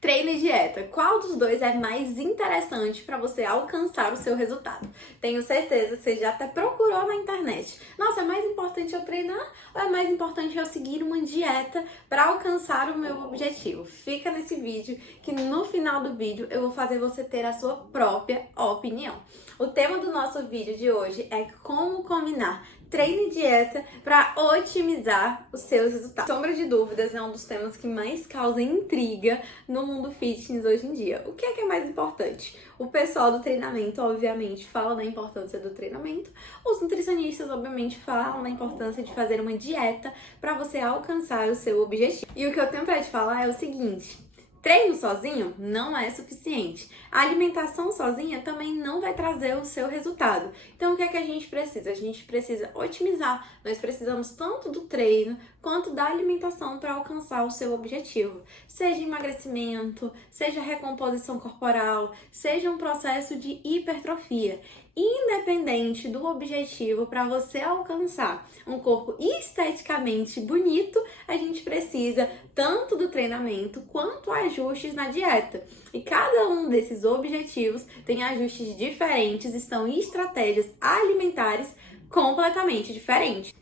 Treino e dieta, qual dos dois é mais interessante para você alcançar o seu resultado? Tenho certeza que você já até procurou na internet. Nossa, é mais importante eu treinar ou é mais importante eu seguir uma dieta para alcançar o meu objetivo? Fica nesse vídeo que no final do vídeo eu vou fazer você ter a sua própria opinião. O tema do nosso vídeo de hoje é como combinar treino e dieta para otimizar os seus resultados. Sem sombra de dúvidas, é um dos temas que mais causa intriga no mundo fitness hoje em dia. O que é mais importante? O pessoal do treinamento, obviamente, fala da importância do treinamento. Os nutricionistas, obviamente, falam da importância de fazer uma dieta para você alcançar o seu objetivo. E o que eu tenho para te falar é o seguinte: treino sozinho não é suficiente. A alimentação sozinha também não vai trazer o seu resultado. Então, o que é que a gente precisa? A gente precisa otimizar. Nós precisamos tanto do treino quanto da alimentação para alcançar o seu objetivo. Seja emagrecimento, seja recomposição corporal, seja um processo de hipertrofia. Independente do objetivo, para você alcançar um corpo esteticamente bonito, a gente precisa tanto do treinamento quanto ajustes na dieta. E cada um desses objetivos tem ajustes diferentes, estão em estratégias alimentares completamente diferentes.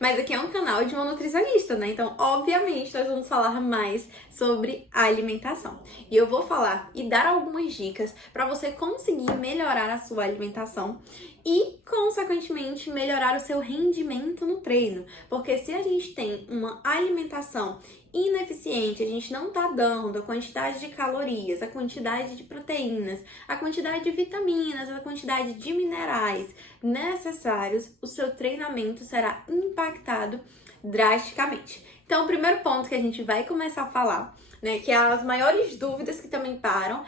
Mas aqui é um canal de uma nutricionista, né? Então, obviamente, nós vamos falar mais sobre a alimentação. E eu vou falar e dar algumas dicas para você conseguir melhorar a sua alimentação e, consequentemente, melhorar o seu rendimento no treino. Porque se a gente tem uma alimentação ineficiente, a gente não tá dando a quantidade de calorias, a quantidade de proteínas, a quantidade de vitaminas, a quantidade de minerais necessários, o seu treinamento será impactado drasticamente. Então, o primeiro ponto que a gente vai começar a falar, né, que é as maiores dúvidas que também pairam,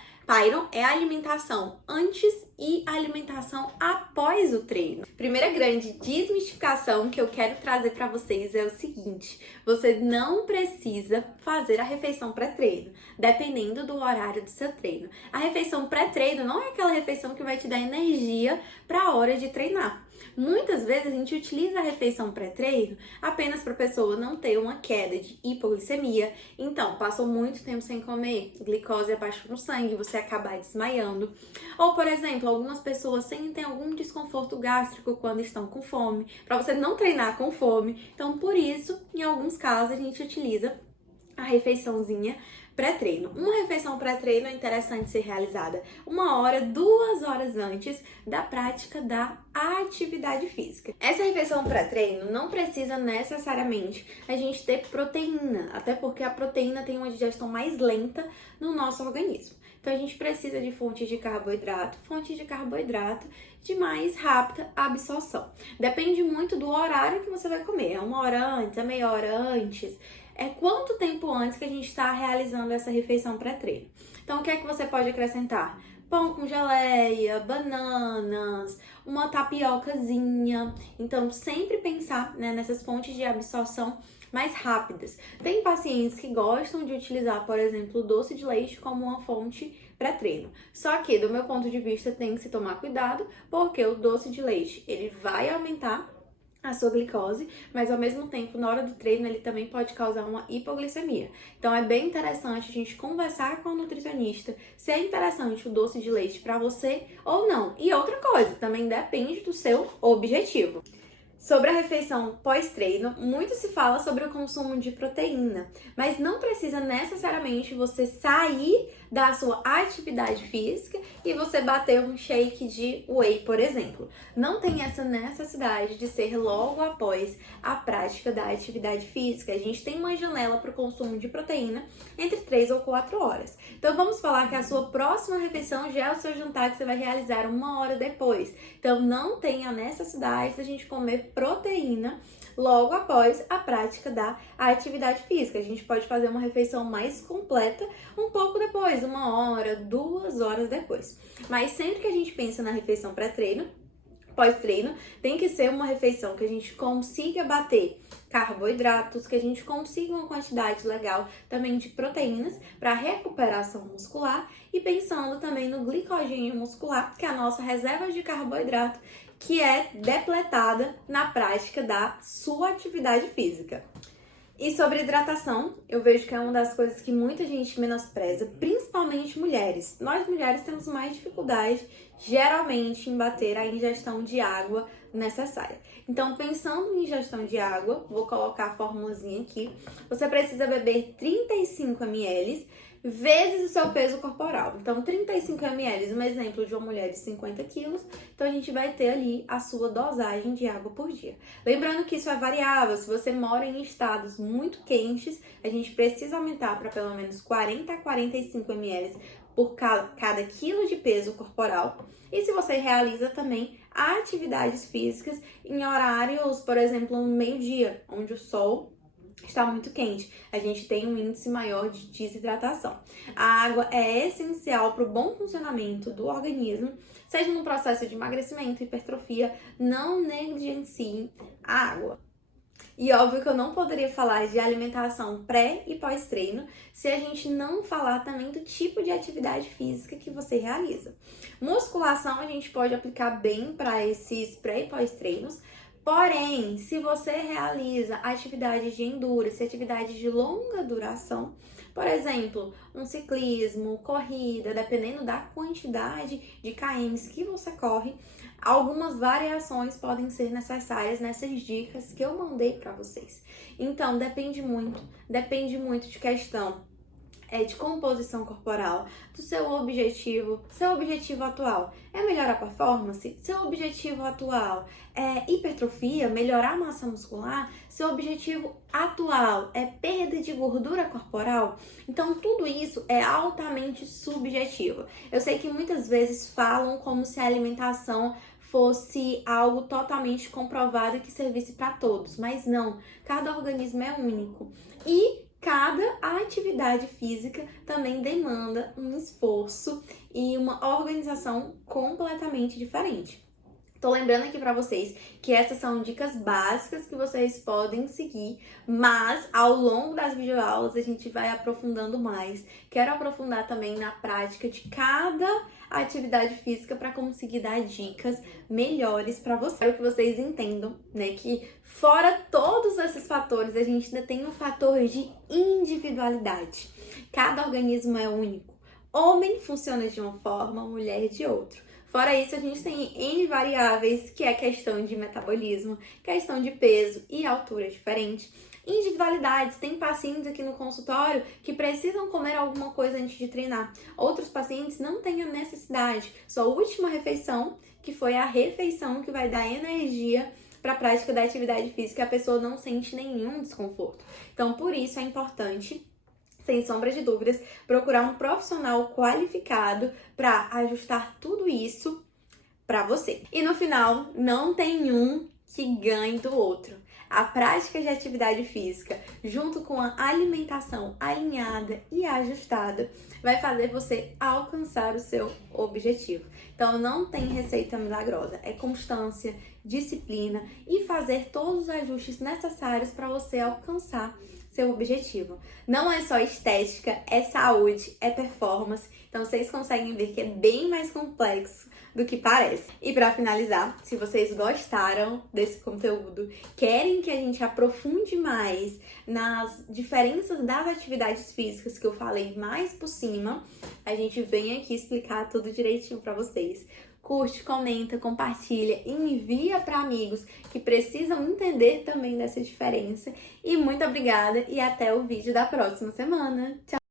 é a alimentação antes e a alimentação após o treino. Primeira grande desmistificação que eu quero trazer para vocês é o seguinte: você não precisa fazer a refeição pré-treino, dependendo do horário do seu treino. A refeição pré-treino não é aquela refeição que vai te dar energia para a hora de treinar. Muitas vezes a gente utiliza a refeição pré-treino apenas para a pessoa não ter uma queda de hipoglicemia. Então, passou muito tempo sem comer, glicose abaixo no sangue, você acabar desmaiando. Ou, por exemplo, algumas pessoas sentem algum desconforto gástrico quando estão com fome, para você não treinar com fome. Então, por isso, em alguns casos, a gente utiliza a refeiçãozinha pré-treino. Uma refeição pré-treino é interessante ser realizada 1 hora, 2 horas antes da prática da atividade física. Essa refeição pré-treino não precisa necessariamente a gente ter proteína, até porque a proteína tem uma digestão mais lenta no nosso organismo. Então a gente precisa de fontes de carboidrato de mais rápida absorção. Depende muito do horário que você vai comer. É 1 hora antes, é meia hora antes. É quanto tempo antes que a gente está realizando essa refeição pré-treino. Então, o que é que você pode acrescentar? Pão com geleia, bananas, uma tapiocazinha. Então, sempre pensar, né, nessas fontes de absorção mais rápidas. Tem pacientes que gostam de utilizar, por exemplo, o doce de leite como uma fonte pré-treino. Só que, do meu ponto de vista, tem que se tomar cuidado, porque o doce de leite, ele vai aumentar a sua glicose, mas ao mesmo tempo, na hora do treino, ele também pode causar uma hipoglicemia. Então, é bem interessante a gente conversar com o nutricionista se é interessante o doce de leite para você ou não. E outra coisa, também depende do seu objetivo. Sobre a refeição pós-treino, muito se fala sobre o consumo de proteína, mas não precisa necessariamente você sair da sua atividade física e você bater um shake de whey, por exemplo. Não tem essa necessidade de ser logo após a prática da atividade física. A gente tem uma janela para o consumo de proteína entre 3 ou 4 horas. Então vamos falar que a sua próxima refeição já é o seu jantar que você vai realizar 1 hora depois. Então não tem a necessidade da gente comer proteína logo após a prática da atividade física. A gente pode fazer uma refeição mais completa um pouco depois, 1 hora, 2 horas depois. Mas sempre que a gente pensa na refeição pré-treino, pós-treino, tem que ser uma refeição que a gente consiga bater carboidratos, que a gente consiga uma quantidade legal também de proteínas para recuperação muscular e pensando também no glicogênio muscular, que é a nossa reserva de carboidrato, que é depletada na prática da sua atividade física. E sobre hidratação, eu vejo que é uma das coisas que muita gente menospreza, principalmente mulheres. Nós mulheres temos mais dificuldade, geralmente, em bater a ingestão de água necessária. Então, pensando em ingestão de água, vou colocar a formulazinha aqui. Você precisa beber 35 ml vezes o seu peso corporal. Então, 35 ml, um exemplo de uma mulher de 50 quilos, então a gente vai ter ali a sua dosagem de água por dia. Lembrando que isso é variável, se você mora em estados muito quentes, a gente precisa aumentar para pelo menos 40 a 45 ml por cada quilo de peso corporal. E se você realiza também atividades físicas em horários, por exemplo, no meio-dia, onde o sol está muito quente, a gente tem um índice maior de desidratação. A água é essencial para o bom funcionamento do organismo, seja no processo de emagrecimento, hipertrofia, não negligencie a água. E óbvio que eu não poderia falar de alimentação pré e pós-treino se a gente não falar também do tipo de atividade física que você realiza. Musculação a gente pode aplicar bem para esses pré e pós-treinos. Porém, se você realiza atividades de endurance, atividades de longa duração, por exemplo, um ciclismo, corrida, dependendo da quantidade de kms que você corre, algumas variações podem ser necessárias nessas dicas que eu mandei para vocês. Então, depende muito de questão de composição corporal, do seu objetivo atual é melhorar a performance, seu objetivo atual é hipertrofia, melhorar a massa muscular, seu objetivo atual é perda de gordura corporal, então tudo isso é altamente subjetivo. Eu sei que muitas vezes falam como se a alimentação fosse algo totalmente comprovado que servisse para todos, mas não, cada organismo é único e cada atividade física também demanda um esforço e uma organização completamente diferente. Tô lembrando aqui para vocês que essas são dicas básicas que vocês podem seguir, mas ao longo das videoaulas a gente vai aprofundando mais. Quero aprofundar também na prática de cada atividade física para conseguir dar dicas melhores para vocês. Quero que vocês entendam, né, que fora todos esses fatores, a gente ainda tem um fator de individualidade. Cada organismo é único. Homem funciona de uma forma, mulher de outra. Fora isso, a gente tem N variáveis, que é questão de metabolismo, questão de peso e altura diferente. Individualidades, tem pacientes aqui no consultório que precisam comer alguma coisa antes de treinar. Outros pacientes não têm a necessidade, só a última refeição, que foi a refeição que vai dar energia para a prática da atividade física, a pessoa não sente nenhum desconforto. Então, por isso é importante, sem sombra de dúvidas, procurar um profissional qualificado para ajustar tudo isso para você. E no final, não tem um que ganhe do outro. A prática de atividade física, junto com a alimentação alinhada e ajustada, vai fazer você alcançar o seu objetivo. Então, não tem receita milagrosa, é constância, disciplina e fazer todos os ajustes necessários para você alcançar seu objetivo. Não é só estética, é saúde, é performance. Então vocês conseguem ver que é bem mais complexo do que parece. E para finalizar, se vocês gostaram desse conteúdo, querem que a gente aprofunde mais nas diferenças das atividades físicas que eu falei mais por cima, a gente vem aqui explicar tudo direitinho para vocês. Curte, comenta, compartilha e envia para amigos que precisam entender também dessa diferença. E muito obrigada e até o vídeo da próxima semana. Tchau!